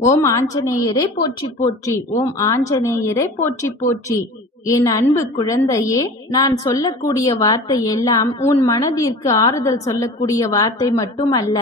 ஓம் ஆஞ்சநேயரே போற்றி போற்றி. ஓம் ஆஞ்சநேயரே போற்றி போற்றி. என் அன்பு குழந்தையே நான் சொல்லக்கூடிய வார்த்தை எல்லாம் உன் மனதிற்கு ஆறுதல் சொல்லக்கூடிய வார்த்தை மட்டுமல்ல.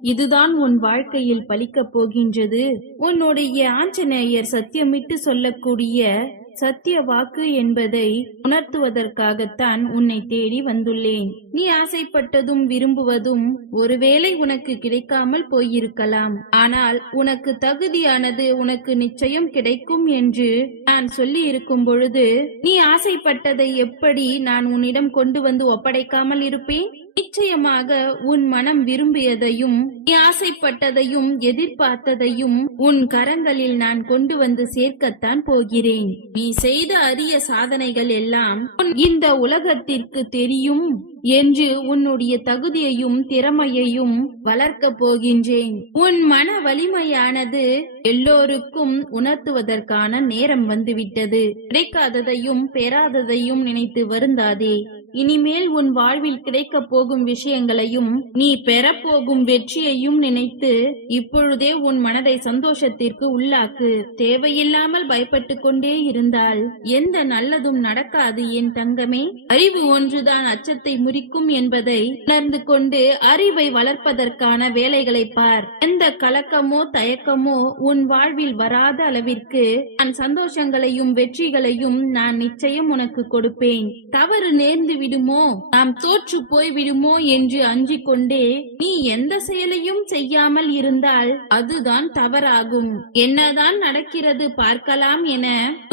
இதுதான் உன் வாழ்க்கையில் பலிக்கப் போகின்றது. உன்னுடைய ஆஞ்சநேயர் சத்தியமிட்டு சொல்லக்கூடிய சத்திய வாக்கு என்பதை உணர்த்துவதற்காகத்தான் உன்னை தேடி வந்துள்ளேன். நீ ஆசைப்பட்டதும் விரும்புவதும் ஒருவேளை உனக்கு கிடைக்காமல் போயிருக்கலாம். ஆனால் உனக்கு தகுதியானது உனக்கு நிச்சயம் கிடைக்கும் என்று நான் சொல்லி இருக்கும் பொழுது நீ ஆசைப்பட்டதை எப்படி நான் உன்னிடம் கொண்டு வந்து ஒப்படைக்காமல் இருப்பேன்? நிச்சயமாக உன் மனம் விரும்பியதையும் நீ ஆசைப்பட்டதையும் எதிர்பார்த்ததையும் உன் கரங்களில் நான் கொண்டு வந்து சேர்க்கத்தான் போகிறேன். நீ செய்த அரிய சாதனைகள் எல்லாம் உன் இந்த உலகத்திற்கு தெரியும். என்று உன்னுடைய தகுதியையும் திறமையையும் வளர்க்கப் போகின்றேன். உன் மன வலிமையானது எல்லோருக்கும் உணர்த்துவதற்கான நேரம் வந்துவிட்டது. கிடைக்காததையும் பெறாததையும் நினைத்து வருந்தாதே. இனிமேல் உன் வாழ்வில் கிடைக்கப் போகும் விஷயங்களையும் நீ பெறப்போகும் வெற்றியையும் நினைத்து இப்பொழுதே உன் மனதை சந்தோஷத்திற்கு உள்ளாக்கு. தேவையில்லாமல் பயப்பட்டு கொண்டே இருந்தால் எந்த நல்லதும் நடக்காது என் தங்கமே. அறிவு ஒன்றுதான் அச்சத்தை குறிக்கும் என்பதை உணர்ந்து கொண்டு அறிவை வளர்ப்பதற்கான வேலைகளை பார். எந்த கலக்கமோ தயக்கமோ உன் வாழ்வில் வராத அளவிற்கு நான் சந்தோஷங்களையும் வெற்றிகளையும் நான் நிச்சயம் உனக்கு கொடுப்பேன். தவறு நேர்ந்து விடுமோ? நாம் தோற்று போய் விடுமோ என்று அஞ்சிக் கொண்டே நீ எந்த செயலையும் செய்யாமல் இருந்தால் அதுதான் தவறாகும். என்னதான் நடக்கிறது பார்க்கலாம் என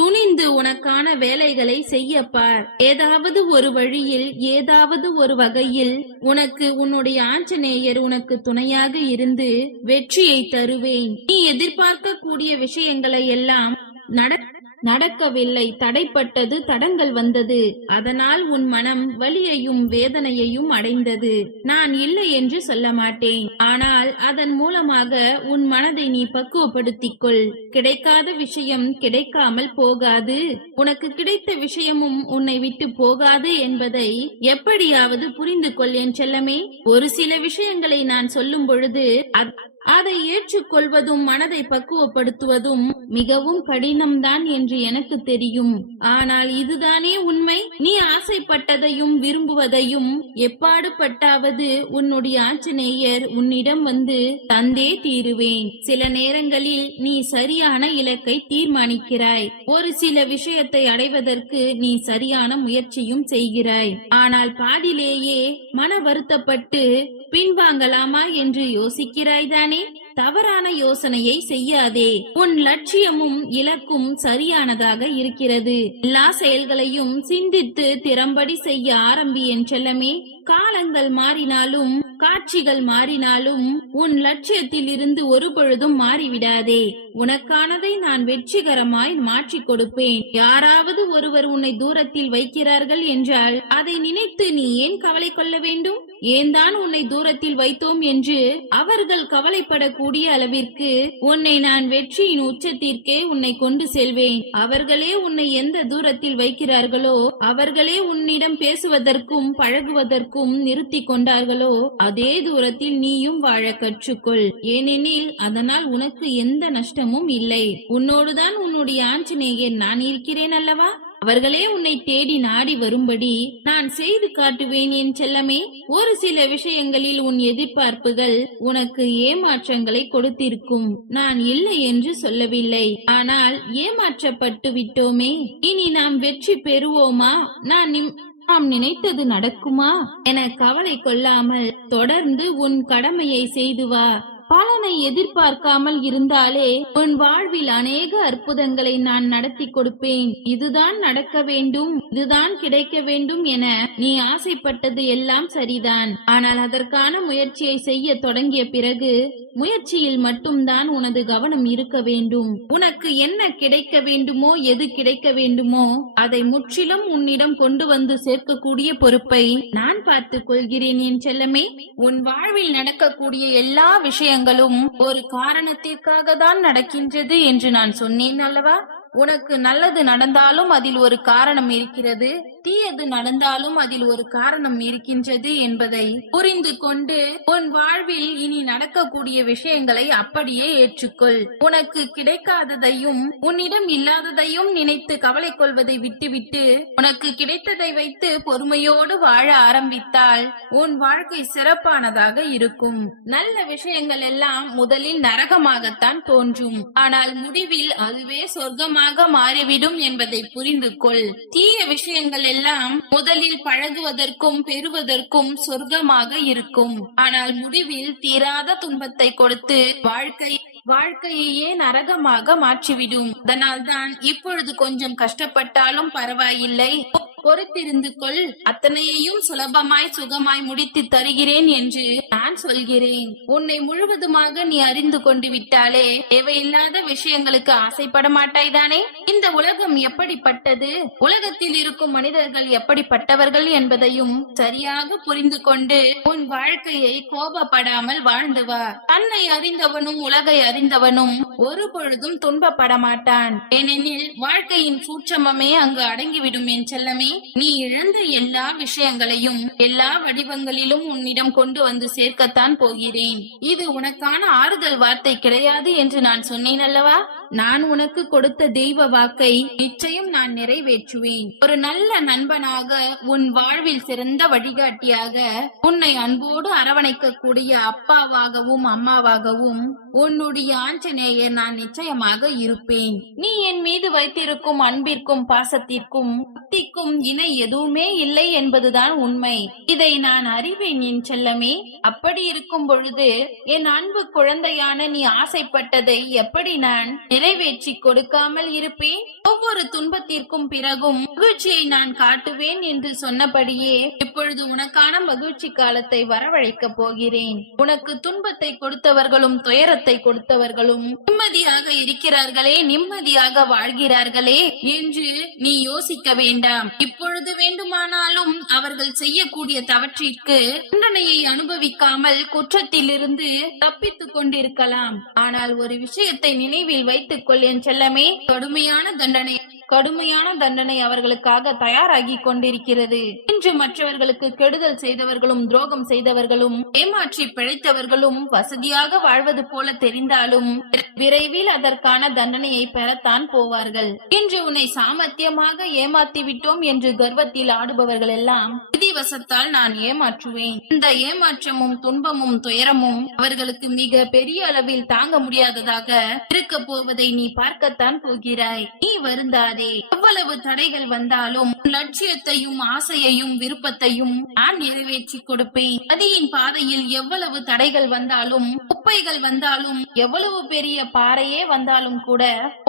துணிந்து உனக்கான வேலைகளை செய்யப்பார். ஏதாவது ஒரு வழியில் ஏதாவது ஒரு வகையில் உனக்கு உன்னுடைய ஆஞ்சநேயர் உனக்கு துணையாக இருந்து வெற்றியை தருவேன். நீ எதிர்பார்க்கக்கூடிய விஷயங்களை எல்லாம் நட நடக்கவில்லை தடைப்பட்டது தடங்கள் வந்தது. அதனால் உன் மனம் வலியையும் வேதனையையும் அடைந்தது. நான் இல்லை என்று சொல்ல மாட்டேன் ஆனால் அதன் மூலமாக உன் மனதை நீ பக்குவப்படுத்திக் கொள் கிடைக்காத விஷயம் கிடைக்காமல் போகாது. உனக்கு கிடைத்த விஷயமும் உன்னை விட்டு போகாது என்பதை எப்படியாவது புரிந்து கொள் என் செல்லமே. ஒரு சில விஷயங்களை நான் சொல்லும் பொழுது அதை ஏற்றுக்கொள்வதும் மனதை பக்குவப்படுத்துவதும் மிகவும் கடினம்தான் என்று எனக்கு தெரியும். ஆனால் இதுதானே உண்மை? நீ ஆசைப்பட்டதையும் விரும்புவதையும் எப்பாடுபட்டாவது உன்னுடைய ஆஞ்சநேயர் உன்னிடம் வந்து தந்தே தீருவேன். சில நேரங்களில் நீ சரியான இலக்கை தீர்மானிக்கிறாய். ஒரு சில விஷயத்தை அடைவதற்கு நீ சரியான முயற்சியும் செய்கிறாய். ஆனால் பாதிலேயே மன வருத்தப்பட்டு பின்வாங்கலாமா என்று யோசிக்கிறாய் தானே? தவறான யோசனையை செய்யாதே. உன் லட்சியமும் இலக்கும் சரியானதாக இருக்கிறது. எல்லா செயல்களையும் சிந்தித்து திறம்படி செய்ய ஆரம்பி என் செல்லமே. காலங்கள் மாறினாலும் காட்சிகள் மாறினாலும் உன் லட்சியத்தில் இருந்து ஒரு பொழுதும் மாறிவிடாதே. உனக்கானதை நான் வெற்றிகரமாய் மாற்றிக் கொடுப்பேன். யாராவது ஒருவர் உன்னை தூரத்தில் வைக்கிறார்கள் என்றால் அதை நினைத்து நீ ஏன் கவலை கொள்ள வேண்டும்? ஏன் தான் உன்னை தூரத்தில் வைத்தோம் என்று அவர்கள் கவலைப்படக்கூடிய அளவிற்கு உன்னை நான் வெற்றியின் உச்சத்திற்கே உன்னை கொண்டு செல்வேன். அவர்களே உன்னை எந்த தூரத்தில் வைக்கிறார்களோ அவர்களே உன்னிடம் பேசுவதற்கும் பழகுவதற்கும் நிறுத்தி கொண்டார்களோ அதே தூரத்தில் நீயும் வாழ கற்றுக்கொள். ஏனெனில் அதனால் உனக்கு எந்த நஷ்டமும் இல்லை. உன்னோடுதான் உன்னுடைய ஆஞ்சநேயர் நான் இருக்கிறேன் அல்லவா? அவர்களே உன்னை தேடி நாடி வரும்படி நான் செய்து காட்டுவேன் என் செல்லமே. ஒரு சில விஷயங்களில் உன் எதிர்பார்ப்புகள் உனக்கு ஏமாற்றங்களை கொடுத்திருக்கும். நான் இல்லை என்று சொல்லவில்லை. ஆனால் ஏமாற்றப்பட்டு விட்டோமே இனி நாம் வெற்றி பெறுவோமா? நான் நாம் நினைத்தது நடக்குமா? என கவலை கொள்ளாமல் தொடர்ந்து உன் கடமையை செய்து வா. பலனை எதிர்பார்க்காமல் இருந்தாலே உன் வாழ்வில் அநேக அற்புதங்களை நான் நடத்தி கொடுப்பேன். இதுதான் நடக்க வேண்டும் இதுதான் கிடைக்க வேண்டும் என நீ ஆசைப்பட்டது எல்லாம் சரிதான். ஆனால் அதற்கான முயற்சியை செய்ய தொடங்கிய பிறகு முயற்சியில் மட்டும்தான் உனது கவனம் இருக்க வேண்டும். உனக்கு என்ன கிடைக்க வேண்டுமோ எது கிடைக்க வேண்டுமோ அதை முற்றிலும் உன்னிடம் கொண்டு வந்து சேர்க்கக்கூடிய பொறுப்பை நான் பார்த்துக் கொள்கிறேன் என் செல்லமே. உன் வாழ்வில் நடக்கக்கூடிய எல்லா விஷயங்களும் ஒரு காரணத்திற்காக தான் நடக்கின்றது என்று நான் சொன்னேன் அல்லவா? உனக்கு நல்லது நடந்தாலும் அதில் ஒரு காரணம் இருக்கிறது. தீயது நடந்தாலும் அதில் ஒரு காரணம் இருக்கின்றது என்பதை புரிந்து கொண்டு உன் வாழ்வில் இனி நடக்கக்கூடிய விஷயங்களை அப்படியே ஏற்றுக்கொள். உனக்கு கிடைக்காததையும் உன்னிடம் இல்லாததையும் நினைத்து கவலை கொள்வதை விட்டுவிட்டு உனக்கு கிடைத்ததை வைத்து பொறுமையோடு வாழ ஆரம்பித்தால் உன் வாழ்க்கை சிறப்பானதாக இருக்கும். நல்ல விஷயங்கள் எல்லாம் முதலில் நரகமாகத்தான் தோன்றும். ஆனால் முடிவில் அதுவே சொர்க்கமாக மாறிவிடும் என்பதை புரிந்து கொள். தீய விஷயங்கள் எல்லாம் முதலில் பழகுவதற்கும் பெறுவதற்கும் சொர்க்கமாக இருக்கும். ஆனால் முடிவில் தீராத துன்பத்தை கொடுத்து வாழ்க்கை வாழ்க்கையையே நரகமாக மாற்றிவிடும். அதனால்தான் இப்பொழுது கொஞ்சம் கஷ்டப்பட்டாலும் பரவாயில்லை. பொறுத்திருந்து கொள். அத்தனையையும் சுலபமாய் சுகமாய் முடித்து தருகிறேன் என்று நான் சொல்கிறேன். உன்னை முழுவதுமாக நீ அறிந்து கொண்டு விட்டாலே தேவையில்லாத விஷயங்களுக்கு ஆசைப்பட மாட்டாய்தானே இந்த உலகம் எப்படிப்பட்டது? உலகத்தில் இருக்கும் மனிதர்கள் எப்படிப்பட்டவர்கள் என்பதையும் சரியாக புரிந்து கொண்டு உன் வாழ்க்கையை கோபப்படாமல் வாழ்ந்து வா. தன்னை அறிந்தவனும் உலகை அறிந்தவனும் ஒரு பொழுதும் துன்பப்பட மாட்டான். ஏனெனில் வாழ்க்கையின் சூட்சமமே அங்கு அடங்கிவிடும் என் செல்லமே. நீ இழந்த எல்லா விஷயங்களையும் எல்லா வடிவங்களிலும் உன்னிடம் கொண்டு வந்து சேர்க்கத்தான் போகிறேன். இது உனக்கான ஆறுதல் வார்த்தை கிடையாது என்று நான் சொன்னேன் அல்லவா? நான் உனக்கு கொடுத்த தெய்வ வாக்கை நிச்சயம் நான் நிறைவேற்றுவேன். ஒரு நல்ல நண்பனாக உன் வாழ்வில் சிறந்த வழிகாட்டியாக உன்னை அன்போடு அரவணைக்கக்கூடிய அப்பாவாகவும் அம்மாவாகவும் உன்னுடைய ஆஞ்சநேயர் நான் நிச்சயமாக இருப்பேன். நீ என் மீது வைத்திருக்கும் அன்பிற்கும் பாசத்திற்கும் பக்திக்கும் இணை எதுவுமே இல்லை என்பதுதான் உண்மை. இதை நான் அறிவேன் என் செல்லமே. அப்படி இருக்கும் பொழுது என் அன்பு குழந்தையான நீ ஆசைப்பட்டதை எப்படி நான் நிறைவேற்றி கொடுக்காமல் இருப்பேன். ஒவ்வொரு துன்பத்திற்கும் பிறகும் மகிழ்ச்சியை நான் காட்டுவேன் என்று சொன்னபடியே இப்பொழுது உனக்கான மகிழ்ச்சி காலத்தை வரவழைக்கப் போகிறேன். உனக்கு துன்பத்தை கொடுத்தவர்களும் துயரத்தை கொடுத்தவர்களும் நிம்மதியாக இருக்கிறார்களே நிம்மதியாக வாழ்கிறார்களே என்று நீ யோசிக்க வேண்டாம். இப்பொழுது வேண்டுமானாலும் அவர்கள் செய்யக்கூடிய தவற்றிற்கு தண்டனையை அனுபவிக்காமல் குற்றத்திலிருந்து தப்பித்துக் கொண்டிருக்கலாம். ஆனால் ஒரு விஷயத்தை நினைவில் வைத்து கொள் என் செல்லமே. கடுமையான தண்டனை. கடுமையான தண்டனை அவர்களுக்காக தயாராகி கொண்டிருக்கிறது. இன்று மற்றவர்களுக்கு கெடுதல் செய்தவர்களும் துரோகம் செய்தவர்களும் ஏமாற்றி பிழைத்தவர்களும் வசதியாக வாழ்வது போல தெரிந்தாலும் விரைவில் அதற்கான தண்டனையை பெறத்தான் போவார்கள். இன்று உன்னை சாமர்த்தியமாக ஏமாத்தி விட்டோம் என்று கர்வத்தில் ஆடுபவர்கள் எல்லாம் விதிவசத்தால் நான் ஏமாற்றுவேன். இந்த ஏமாற்றமும் துன்பமும் துயரமும் அவர்களுக்கு மிக பெரிய அளவில் தாங்க முடியாததாக இருக்க போவதை நீ பார்க்கத்தான் போகிறாய். நீ வருந்தாதே. எவ்வளவு தடைகள் வந்தாலும் லட்சியத்தையும் ஆசையையும் விருப்பத்தையும் நான் நிறைவேற்றி கொடுப்பேன். நதியின் பாதையில் எவ்வளவு தடைகள் வந்தாலும் குப்பைகள் வந்தாலும் எவ்வளவு பெரிய பாறையே வந்தாலும் கூட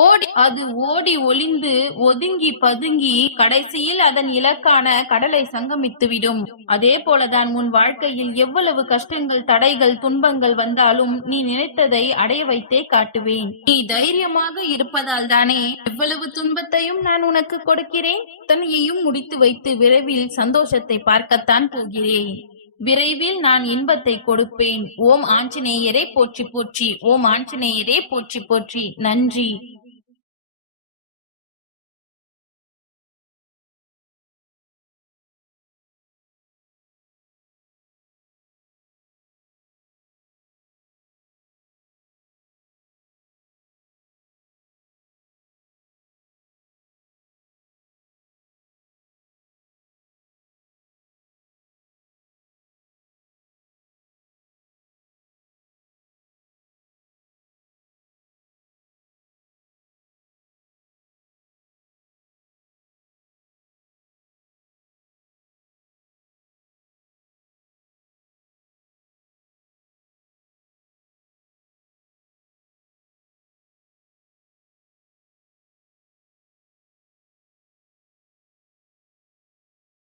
ஓடி அது ஓடி ஒளிந்து ஒதுங்கி பதுங்கி கடைசியில் அதன் இலக்கான கடலை சங்கமித்துவிடும். அதே போலதான் உன் வாழ்க்கையில் எவ்வளவு கஷ்டங்கள் தடைகள் துன்பங்கள் வந்தாலும் நீ நினைத்ததை அடைய வைத்தே காட்டுவேன். நீ தைரியமாக இருப்பதால் தானே எவ்வளவு துன்பத்தை துன்பத்தையும் நான் உனக்கு கொடுக்கிறேன். தனியையும் முடித்து வைத்து விரைவில் சந்தோஷத்தை பார்க்கத்தான் போகிறேன். விரைவில் நான் இன்பத்தை கொடுப்பேன். ஓம் ஆஞ்சநேயரே போற்றி போற்றி. ஓம் ஆஞ்சநேயரே போற்றி போற்றி. நன்றி.